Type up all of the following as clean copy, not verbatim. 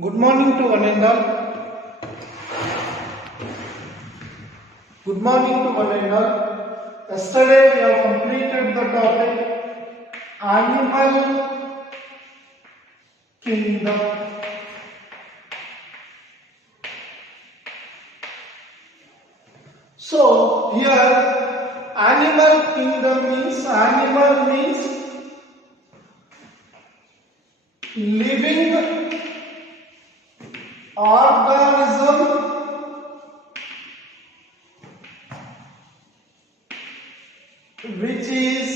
Good morning to one and all. Good morning to one and all. Yesterday we have completed the topic Animal Kingdom. So here animal kingdom means animal means living organism which is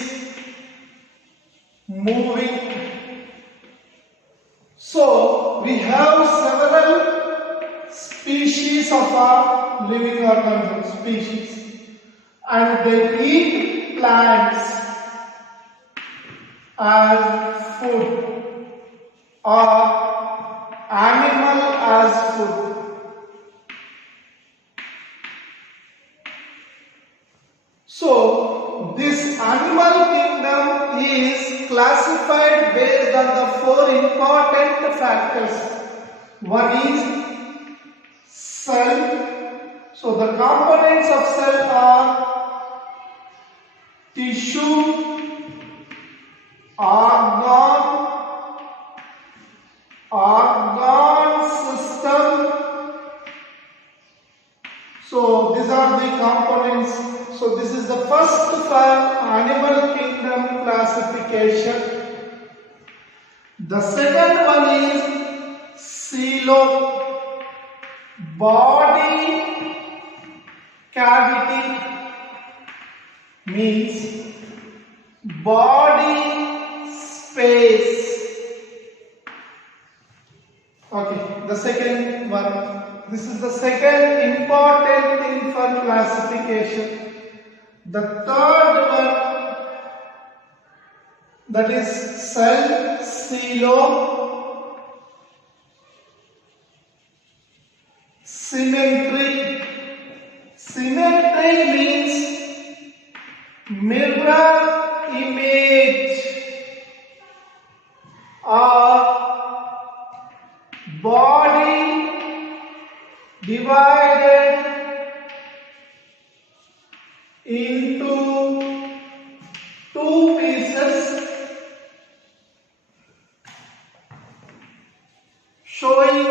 moving. So we have several species of our living organism species, and they eat plants as food or animal as food. So this animal kingdom is classified based on the four important factors. One is cell. So the components of cell are tissue, organ system. So these are the components. So this is the first animal kingdom classification. The second one is coelom, body cavity, means body space. Okay, the second one. This is the second important thing for classification. The third one, that is cell, coelom, symmetry. Symmetry means mirror image or body divided into two pieces showing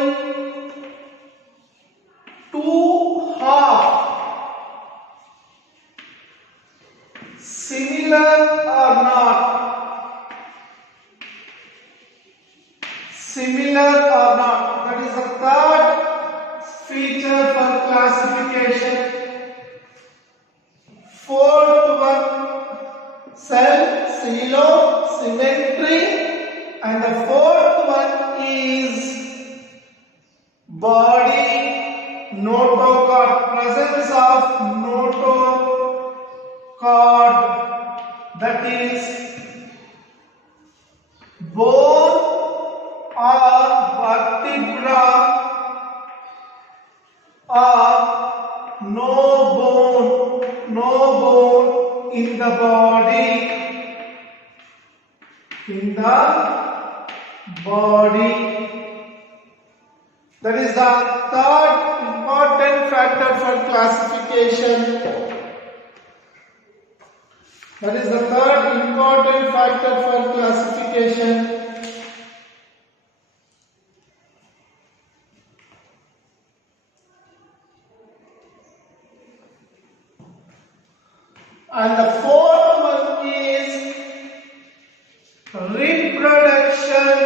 two halves, similar or not, similar or not. That is the third feature for classification. Fourth one, cell, coelom, symmetry, and the fourth one is body notochord, presence of notochord, that is bone or vertebra or no bone in the body. In the body. That is the third important factor for classification. That is the third important factor for classification. And the fourth one is reproduction.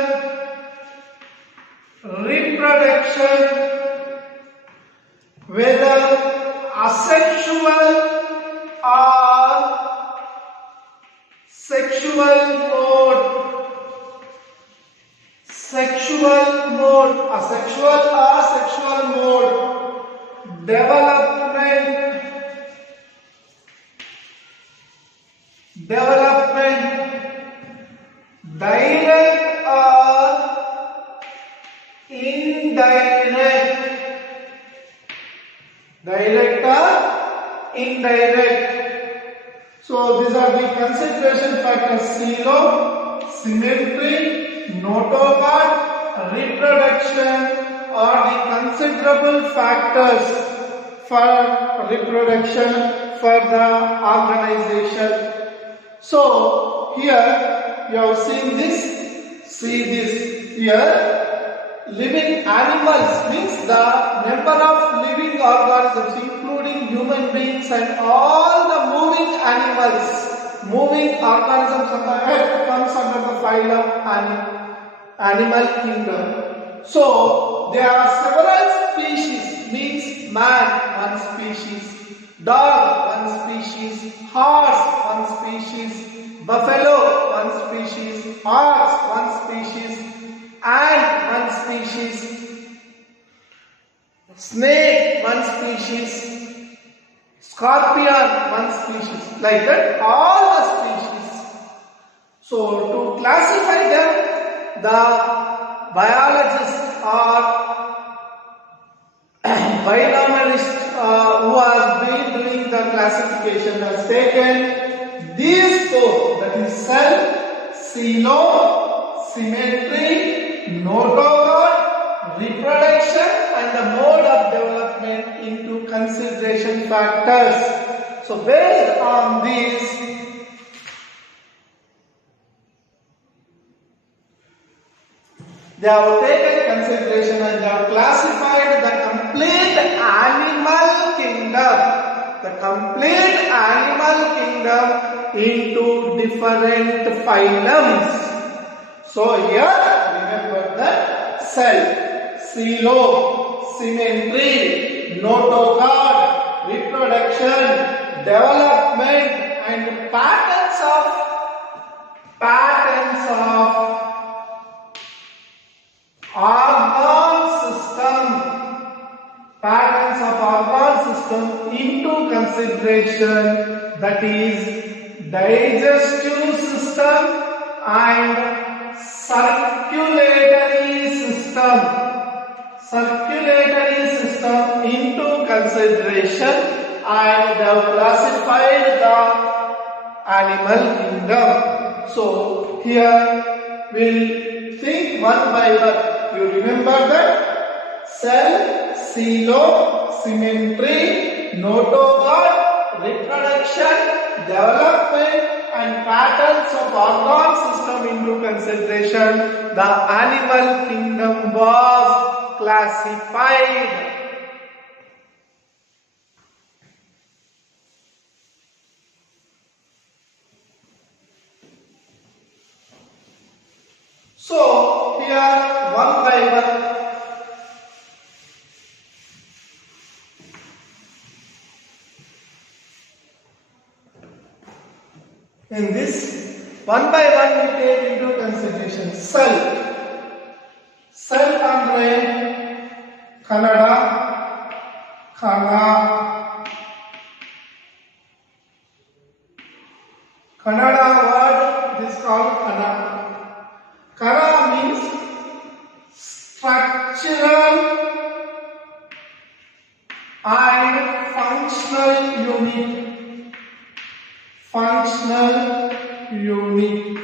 Whether asexual or sexual mode. Asexual or sexual mode. Development, direct or indirect, So these are the consideration factors: coelom, symmetry, notochord, reproduction are the considerable factors for reproduction for the organization. So here you have seen this, see this here. Living animals means the number of living organisms including human beings and all the moving animals. Moving organisms on the earth comes under the phylum animal kingdom. So there are several species, means man one species, dog one species, horse one species, buffalo one species, ox one species, ant one species, snake one species, scorpion one species, like that all the species. So to classify them, the biologists or binomialists who has been doing the classification has taken these four, that is cell, coelom, symmetry, notochord, reproduction and the mode of development into consideration factors. So based on these, they have taken consideration and they have classified the complete animal kingdom. The complete animal kingdom into different phylums. So here remember the cell, coelom, symmetry, notochord, reproduction, development and patterns of organ system into consideration, that is digestive system and circulatory system into consideration, and they have classified the animal kingdom. So here we'll think one by one. You remember that cell, coelom, symmetry, notochord, reproduction, development and patterns of organ system into consideration, the animal kingdom was classified. So here one by one, in this one by one we take into consideration cell. Cell andre kannada word, this is called kana. Kana means structural and functional unit.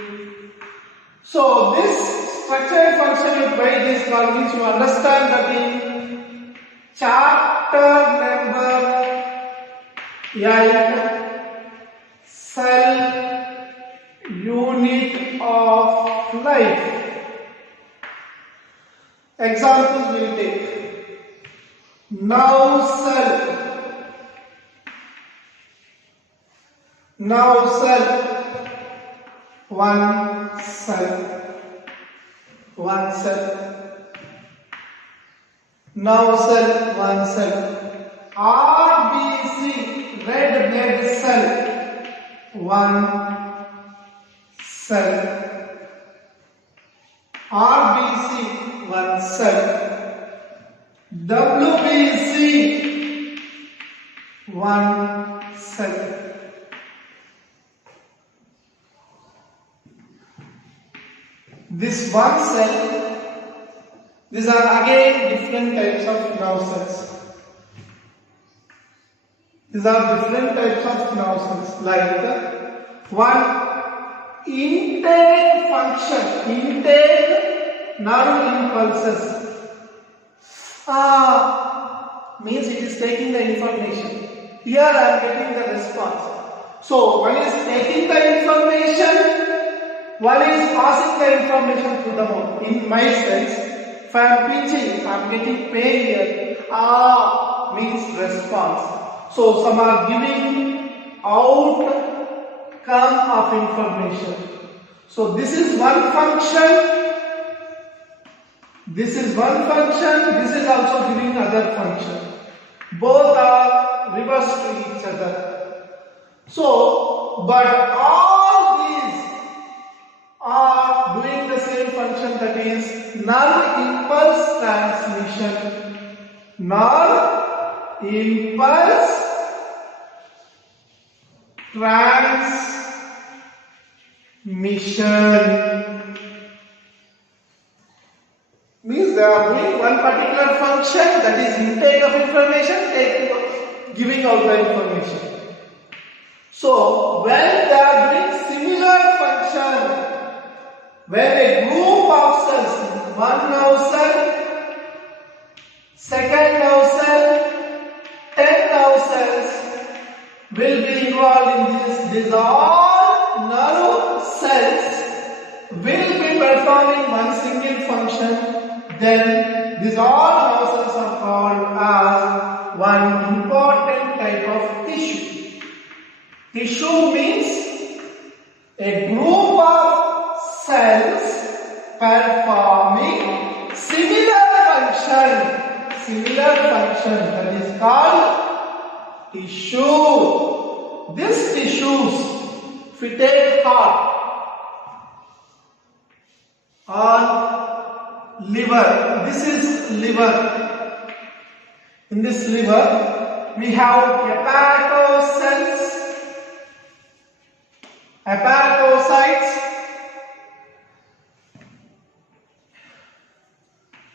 So this structure and function unit, by this call means you understand that in chapter number 8, cell unit of life. Examples we will take. Now cell, one cell. Now cell, one cell. RBC, red blood cell, one cell. RBC, one cell. WBC, one cell. This one cell, these are again different types of nerve cells. These are different types of nerve cells, like one intake nerve impulses. Means it is taking the information. Here I am getting the response. So one is taking the information, one is passing the information through the mouth. In my sense, if I am pinching, I am getting pain here. Means response. So some are giving outcome of information. So this is one function. This is one function. This is also giving other function. Both are reversed to each other. So, but all these are doing the same function, that is nerve impulse transmission. Nerve impulse transmission. Means they are doing one particular function, that is intake of information, giving out the information. So when they are doing similar function, when a group of cells, one nerve cell, second nerve cell, 10 nerve cells will be involved in this. These all nerve cells will be performing one single function. Then these all nerve cells are called as one important type of tissue. Tissue means a group of cells performing similar function that is called tissue. These tissues, if we take heart or liver, this is liver. In this liver we have hepatocytes,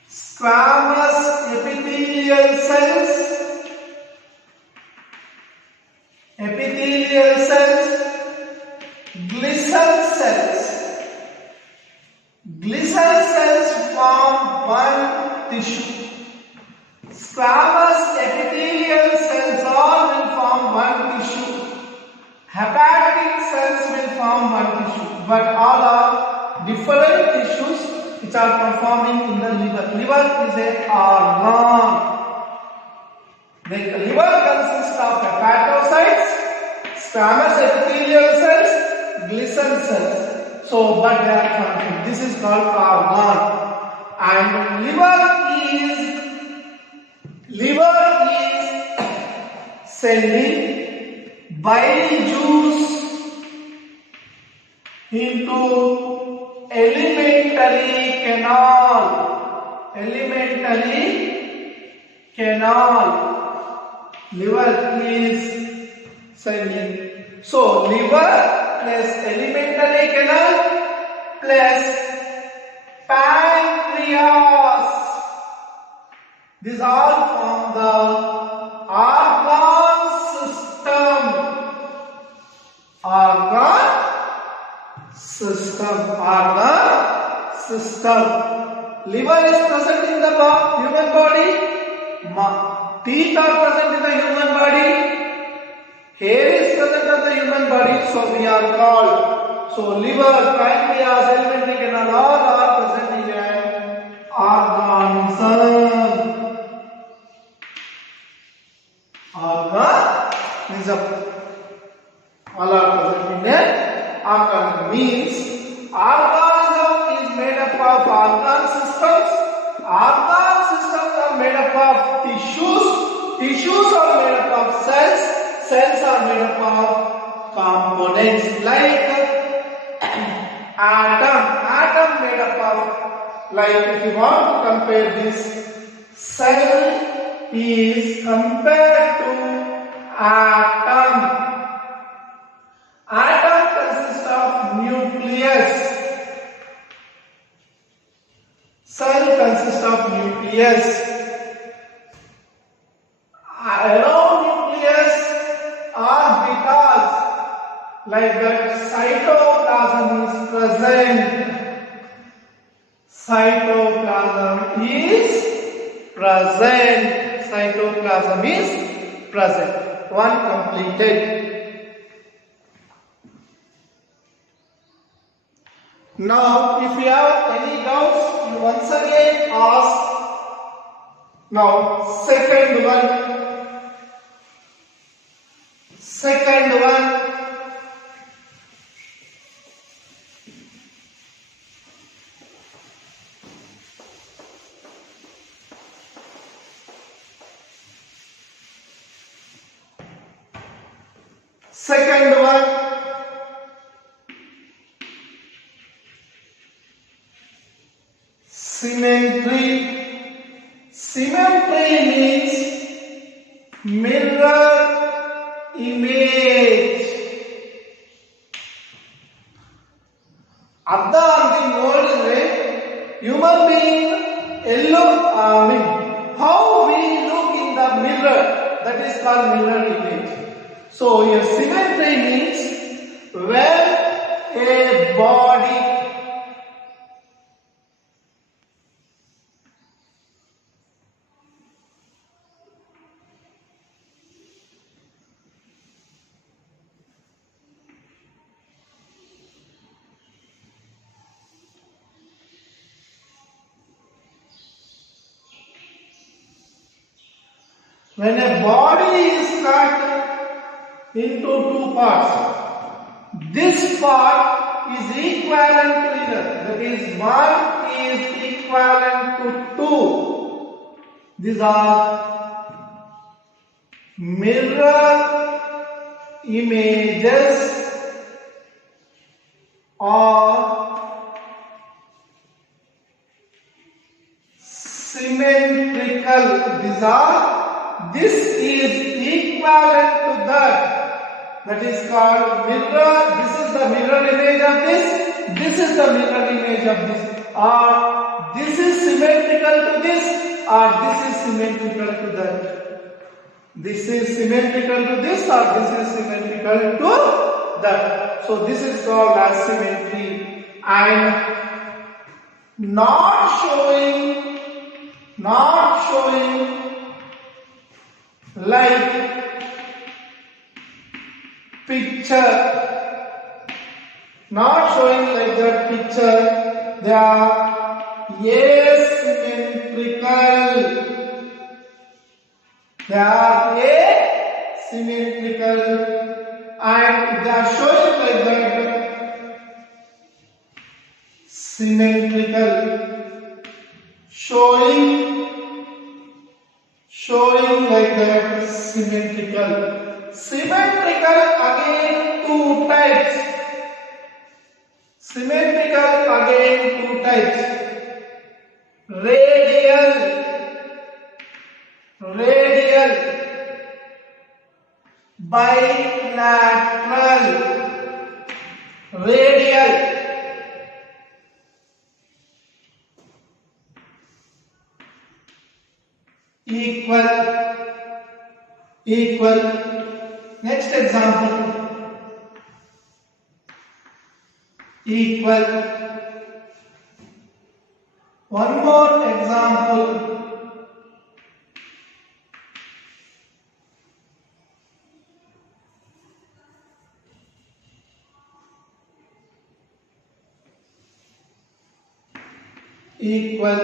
squamous epithelial cells, glial cells. Glial cells form one tissue. Squamous epithelial cells all will form one tissue. Hepatic cells will form one tissue. But all are different tissues which are performing in the liver. Liver is an organ. The liver consists of hepatocytes, squamous epithelial cells, glial cells. So, but they are functioning. This is called organ. And liver is sending bile juice into alimentary canal. Liver is sending. So, liver plus alimentary canal plus pancreas. These all form the organ system. Liver is present in the human body. Teeth are present in the human body. Hair is present in the human body, so we are called. So liver, pancreas, alimentary canal, all are present in an organism. Organ means all are present in an organism. Means organism is made up of organ systems. Organ systems are made up of tissues. Tissues are made up of cells. Cells are made up of components like atom made up of, like if you want to compare this, cell is compared to atom. Atom consists of nucleus. Cell consists of nucleus. Around nucleus are because like that cytoplasm is present. Cytoplasm cytoplasm is present. Cytoplasm is present. One completed. Now, if you have any doubts, you once again ask. Now, second one. Second one. Second one. Symmetry. Symmetry means mirror image. ಅರ್ಧ ಅಂತ ನೋಡಿದ್ರೆ human being how we look in the mirror, that is called mirror image. So your symmetry means when a body is cut into two parts, this part is equivalent to the other. That is, one is equivalent to two. These are mirror images or symmetrical. This is equivalent to that. That is called mirror. This is the mirror image of this. This is the mirror image of this. Or this is symmetrical to this. Or this is symmetrical to that. This is symmetrical to this. Or this is symmetrical to that. So this is called as symmetry. And not showing like picture, not showing like that picture. They are asymmetrical. They are asymmetrical, and they are showing like that symmetrical. Showing like that symmetrical. Symmetrical again two types. Symmetrical again two types. Radial. Bilateral. Radial. Equal. Next example. Equal. One more example. Equal.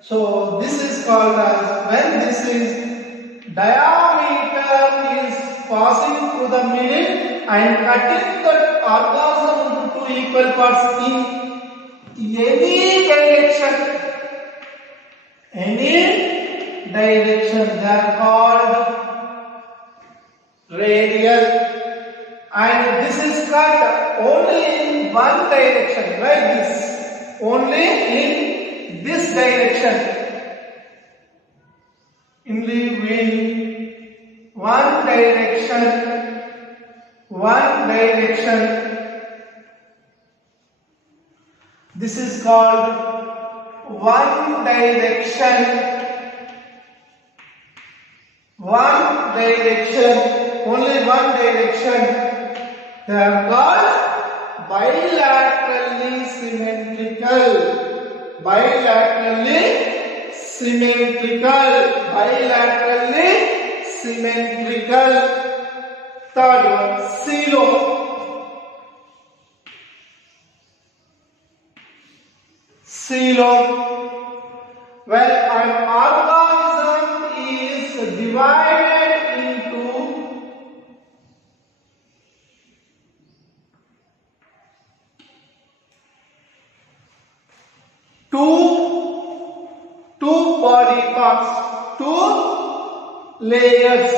So this is called as, when this is diameter is passing through the middle and cutting the orgasm into two equal parts in any direction. They are called radial. And this is cut only in one direction, like this. Only in this direction. Only in one direction. This is called one direction. Only one direction. They are called bilaterally symmetrical. bilaterally symmetrical, bilaterally symmetrical. Third one, silo. Silo. Well, an organism is divided into two body parts, two layers.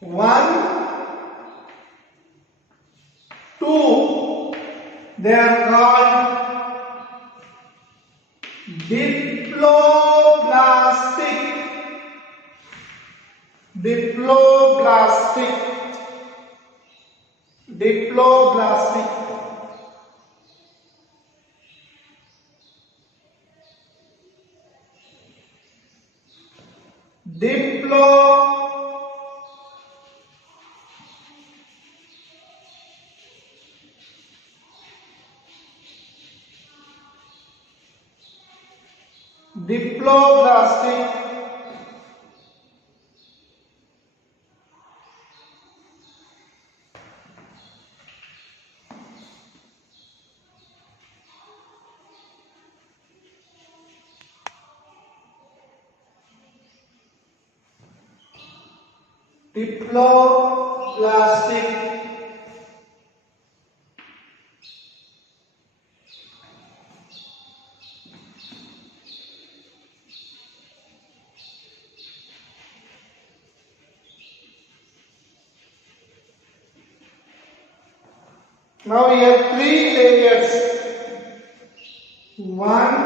One, two, they are called diploblastic. Diploblastic. Diploblastic. Diploblastic. Diploblastic. Now we have three layers. One,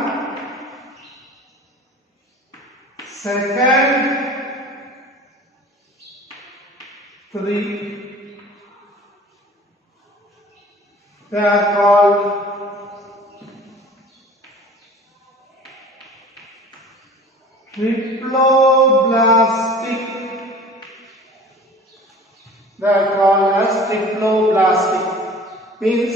second, three. They are called triploblastic. They are called as triploblastic. Means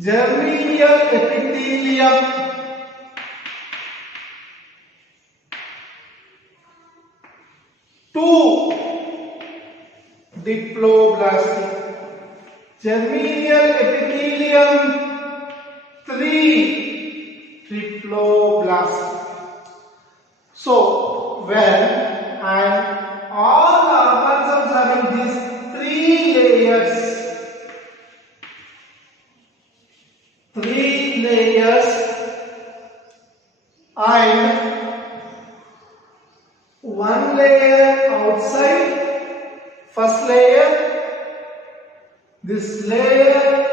germinal epithelium two diploblastic, germinal epithelium three triploblastic. So when and all the organisms having these three layers and one layer outside, first layer, this layer,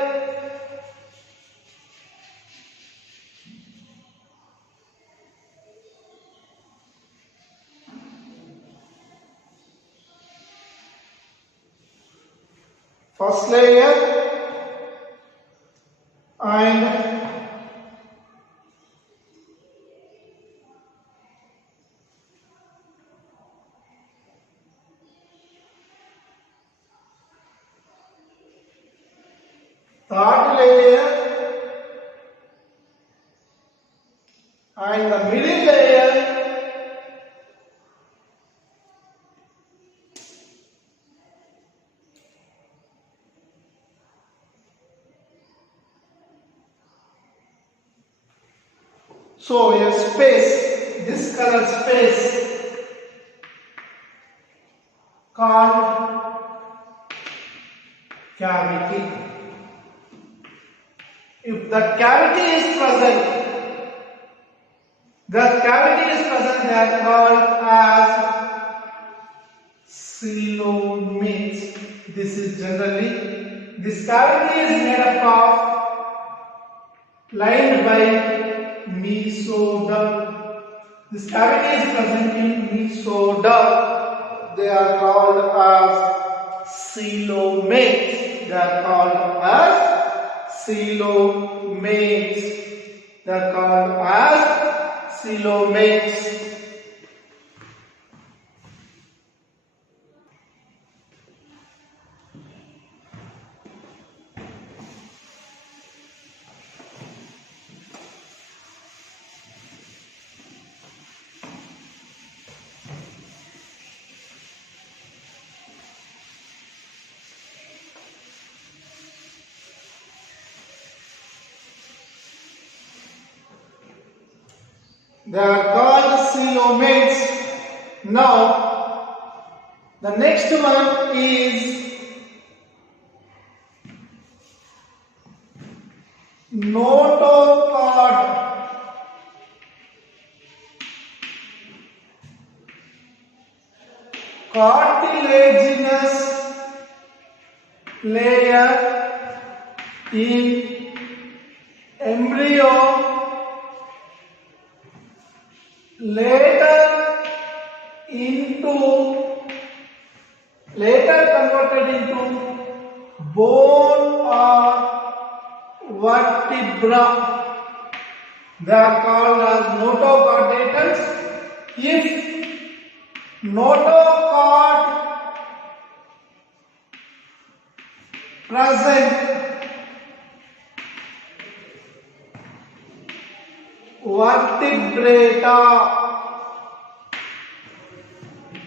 first layer and third layer and the middle layer so a space, this color space called cavity. If that cavity is present, they are called as coelomates. This is generally, this cavity is made up of, lined by mesoderm. This cavity is present in mesoderm. They are called as coelomates. They are called as coelomates. They are called as coelomates. They are called coelomates. Now, the next one is notochord. Cartilaginous layer in embryo, later converted into bone or vertebra. They are called as notochordatans. If notochord present, vertebrata.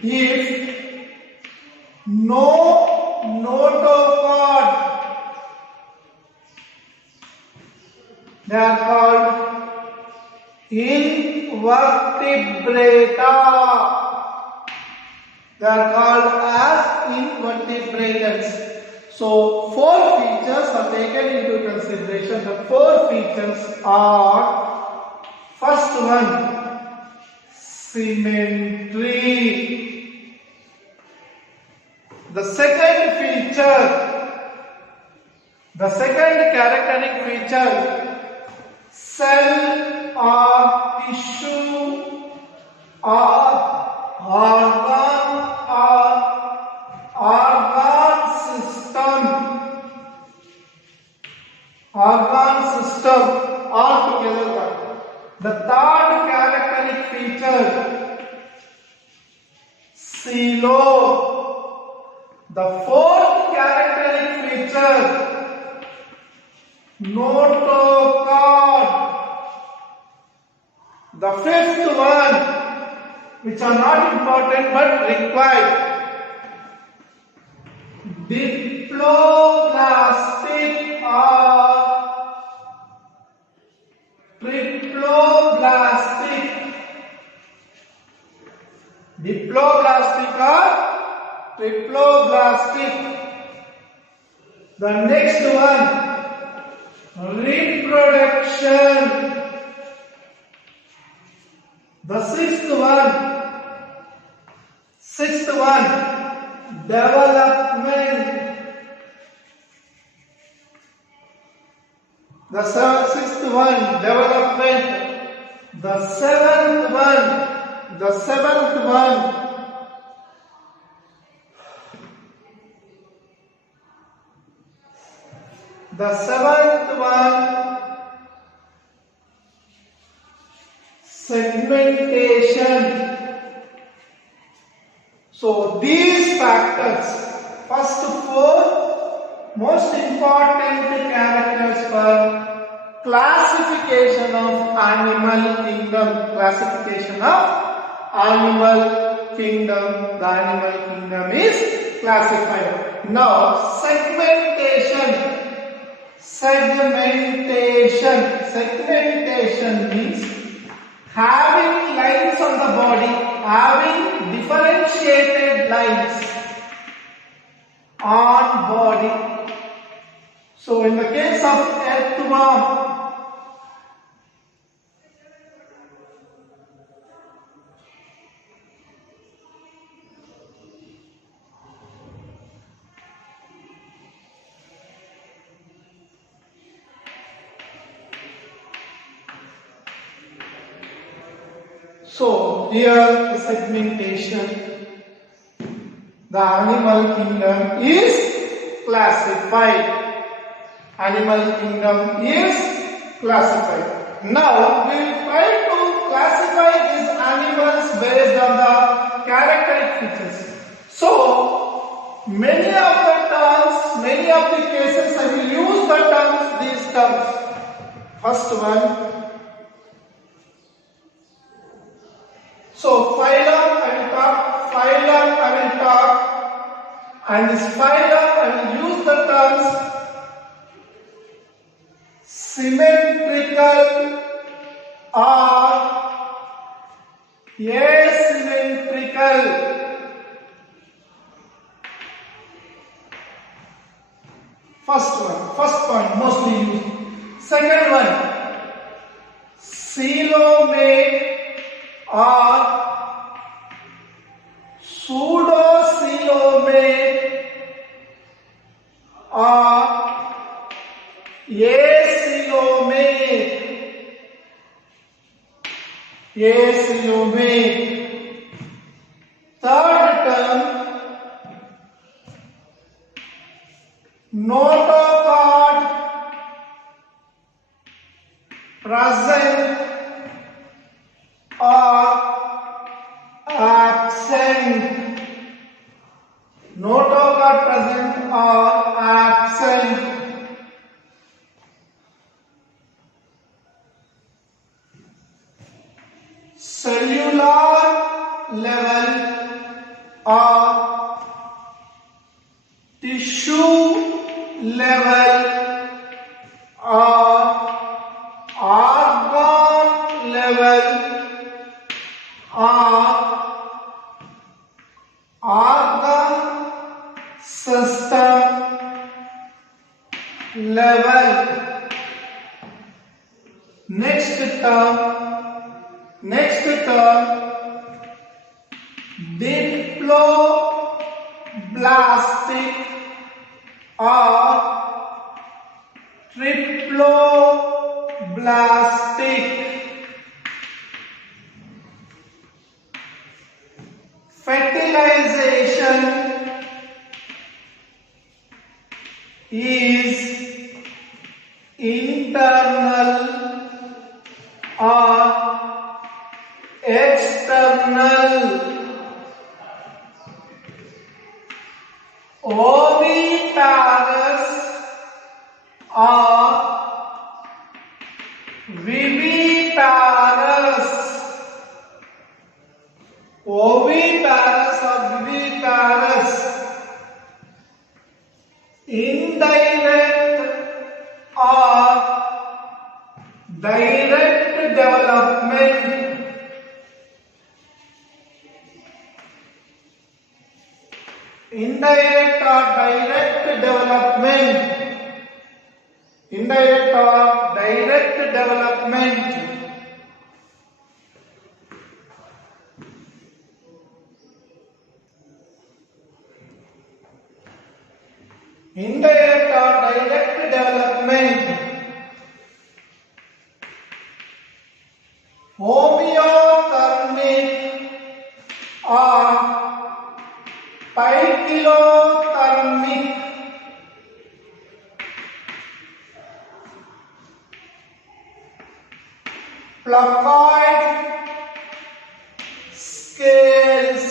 If no notochord, they are called invertebrata. They are called as invertebrates. So, four features are taken into consideration. The four features are: first one, symmetry. The second characteristic feature, cell or tissue or organ system all together. The third characteristic feature, coelom. The fourth characteristic feature, notochord. The fifth one, which are not important but required, diploblastic or triploblastic. Diploblastic or triploblastic. The next one, reproduction. The sixth one, development. The sixth one, development. The seventh one, the seventh one, segmentation. So these factors, first four most important characters for classification of animal kingdom. Classification of animal kingdom. The animal kingdom is classified. Now segmentation. Segmentation means having lines on the body, having differentiated lines on body. So in the case of earthworm, So here the segmentation, the animal kingdom is classified. Animal kingdom is classified. Now we will try to classify these animals based on the characteristic features. So many of the terms, many of the cases I will use the terms, these terms. First one. So phylum I will talk, phylum I will talk, and this phylum I will use the terms symmetrical or asymmetrical. First point mostly used. Second one, coelomate or pseudocoelomate or acoelomate. Third term, notochord present or absent. Notochord present or absent. Cellular level or tissue level or organ level or organ system level. Next term, diploblastic or triploblastic. Fertilization is internal or external. Oviparous or viviparous. Oviparous or viviparous. Indirect or direct development. Indirect or direct development. Indirect or direct development. Indirect or direct development. Homeothermic or poikilothermic. Placoid scales.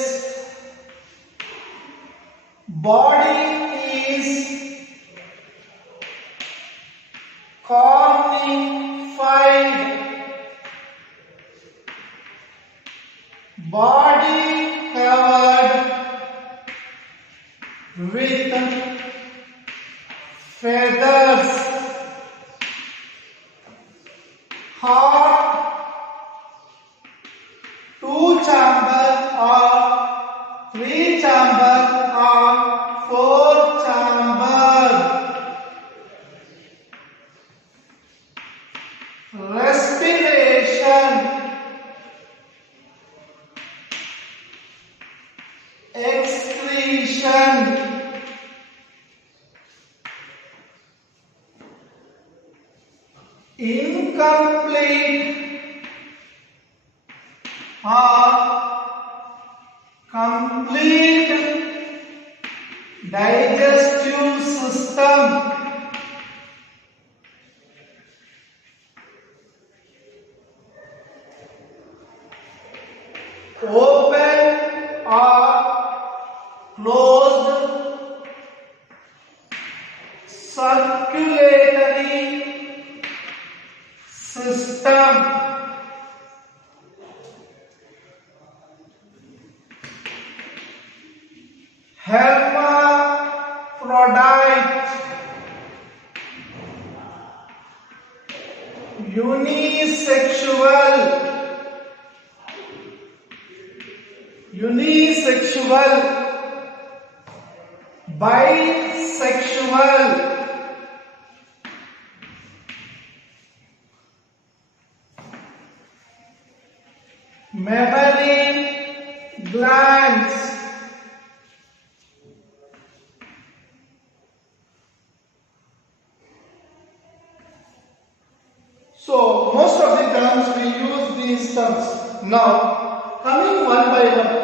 Body is cornified. Body covered with feathers. Heart, 2-chamber or 3-chamber or 4-chamber. Respiration, excretion, incomplete or complete digestive system. Open or closed circulatory system. Hermaphrodite. Unisexual. Unisexual. Bisexual. Mammalian glands. So most of the terms we use these terms. Now coming one by one.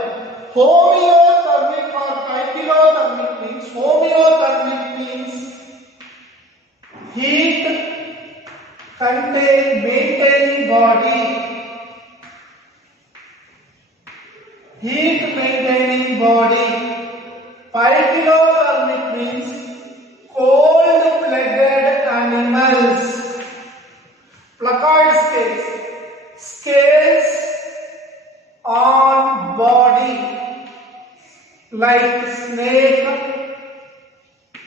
Homeothermic or pykilothermic means heat maintaining body. Heat maintaining body. Pykilothermic means cold-blooded animals. Placoid scales. Scales on body like snake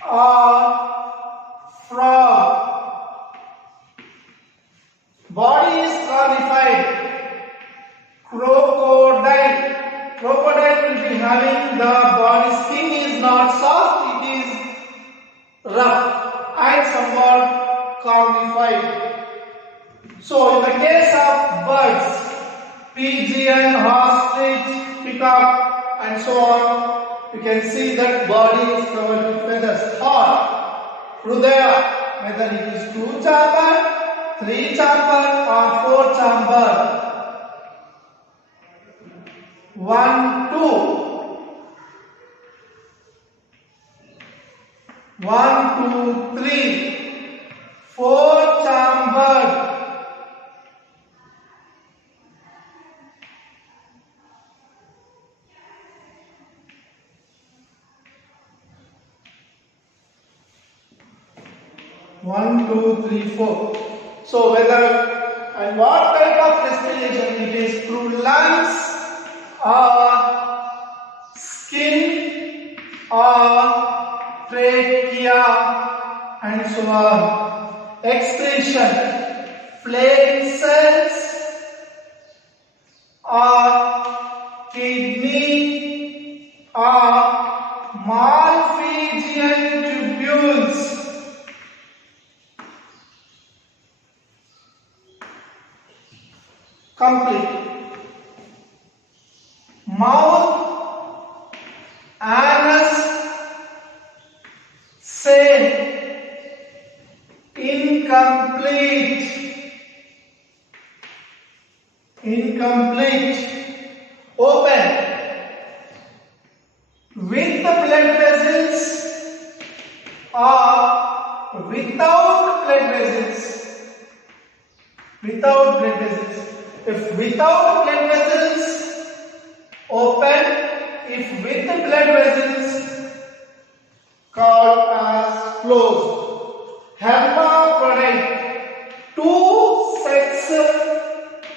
or frog. Body is clarified. Crocodile. Crocodile will be having the body skin is not soft, it is rough and somewhat clarified. So in the case of birds, pigeon, ostrich, peacock and so on, you can see that body is covered with feathers. Heart, Hrudaya, whether it is 2-chamber, 3-chamber or 4-chamber. 1, 2. 1, 2, 3. 4-chamber. 1, 2, 3, 4. So whether and what type of respiration it is, through lungs or skin or trachea and so on. Excretion, flame cells or kidney or Malpighian tubules. Complete. Mouth, anus, same. Incomplete. Incomplete. Open. With the blood vessels or without blood vessels. Without blood vessels. If without blood vessels, open. If with the blood vessels, called as closed. Hermaphrodite. Two sex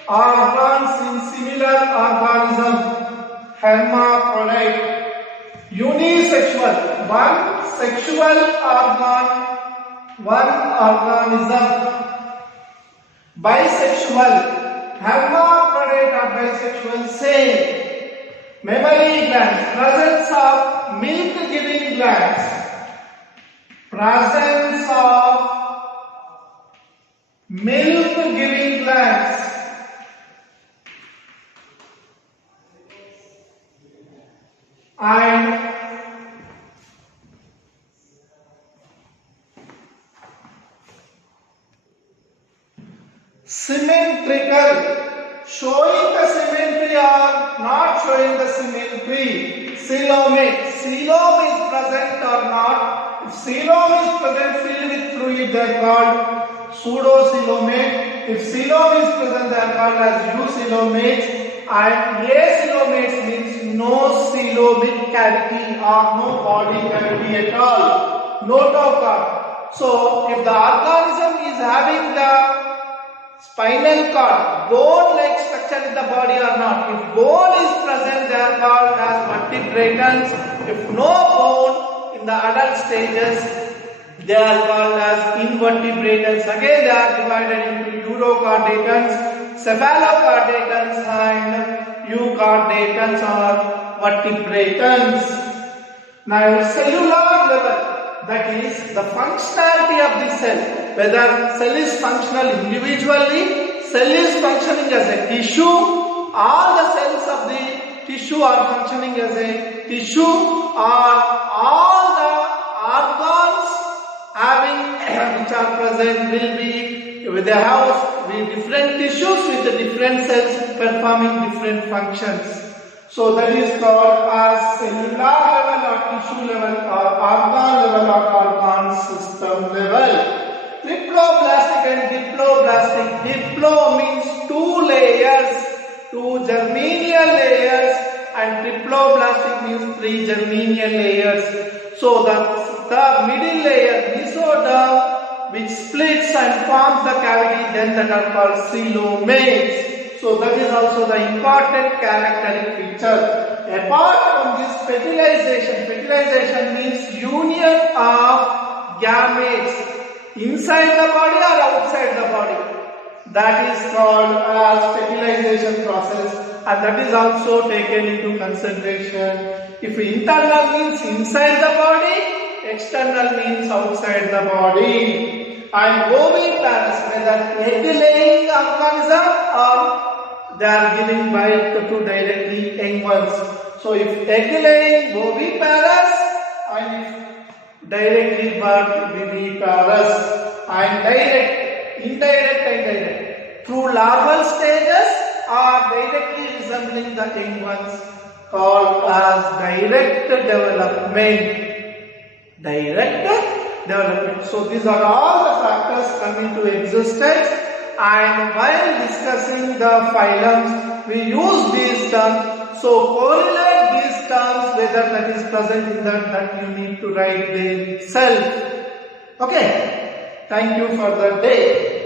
organs in similar organism. Hermaphrodite. Unisexual. One sexual organ, one organism. Bisexual. Hermaphrodite or bisexual, same. Mammary glands, presence of milk giving glands. Presence of milk giving glands. And symmetrical, showing the symmetry or not showing the symmetry. Coelom. Coelom is present or not. If coelom is present filled with fluid, they are called pseudocoelomate. If coelom is present, they are called as eucoelomates. And acoelomates means no coelomic cavity or no body cavity at all. Note of that. So, if the organism is having the spinal cord, bone-like structure in the body or not. If bone is present, they are called as vertebratans. If no bone in the adult stages, they are called as invertebratans. Again, they are divided into urochordatans, cephalochordatans and euchordatans or vertebratans. Now, cellular level, that is the functionality of the cell. Whether cell is functional individually, cell is functioning as a tissue, all the cells of the tissue are functioning as a tissue, or all the organs having which are present will be, they have different tissues with different cells performing different functions. So that is called as cellular level or tissue level or organ level or organ system level. Triploblastic and diploblastic. Diplo means two layers, two germinal layers, and triploblastic means three germinal layers. So the middle layer, mesoderm, which splits and forms the cavity, then that are called coelomates. So that is also the important characteristic feature. Apart from this, fertilization means union of gametes inside the body or outside the body. That is called as fertilization process, and that is also taken into consideration. If internal means inside the body, external means outside the body. And oviparous, whether egg-laying organism or they are giving birth to directly young ones. So if egg-laying, oviparous, and if directly birth, viviparous. And direct, indirect and direct. Through larval stages or directly resembling the young ones, called as direct development. So these are all the factors coming to existence, and while discussing the phylums we use these terms. So correlate these terms whether that is present in that you need to write the itself. Okay, thank you for the day.